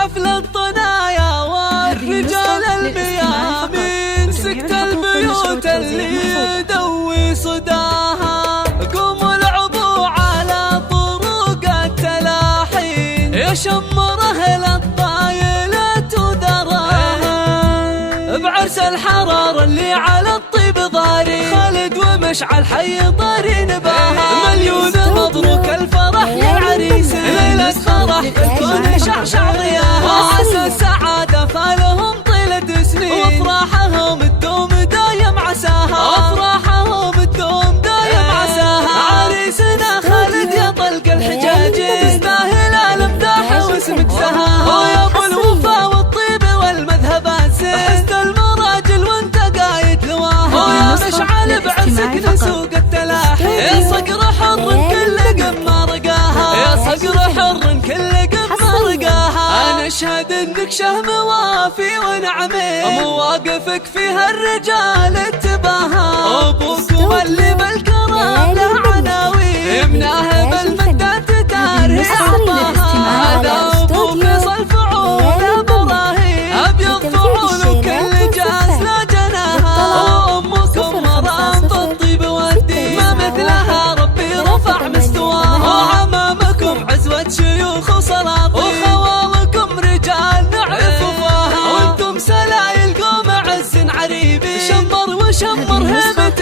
حفل الطنايا والرجال الميامين، سكت البيوت اللي يدوي صداها. قوموا العبوا على طرق التلاحين، يشمر أهل الطايلات وذراها. بعرس الحرار اللي على الطيب ضاري، خالد ومشعل حي طاري نباها. مليون مبروك الفرح للعريس، ليلة فرح بالكون شعشع ضياها. وعسى السعادة فالهم طيلة سنين، وافراحهم تدوم دايم عساها. افراحهم تدوم دايم عساها. عريسنا خالد يا طلق الحجاج، تستاهل الامداح واسمك زهاها. ويا ابو الوفا والطيب والمذهبات، حسن المراجل وانت قايد لواها. ويا مشعل بعرسك نسوق التلاحي، يا صقر حر كل قمة رقاها. يا صقر حر كل قمة رقاها. انا اشهد انك شهم وافي ونعمين، مواقفك فيها الرجال اتباها. ابوك واللي بالكرم له عناوين، يمناه بالمدات تاريخ عطاها. هذا ابو فيصل فعوله براهين، ابيض فعول كل جاس لا جناها. وامكم مرام في الطيب والدين، ما مثلها ربي رفع مستواها. وعمامكم عزوة شيوخ وسلاطين، وخوالكم رجال نعرف وفاها. وانتم سلايل قوم عز عريبي، شمر وشمر هبة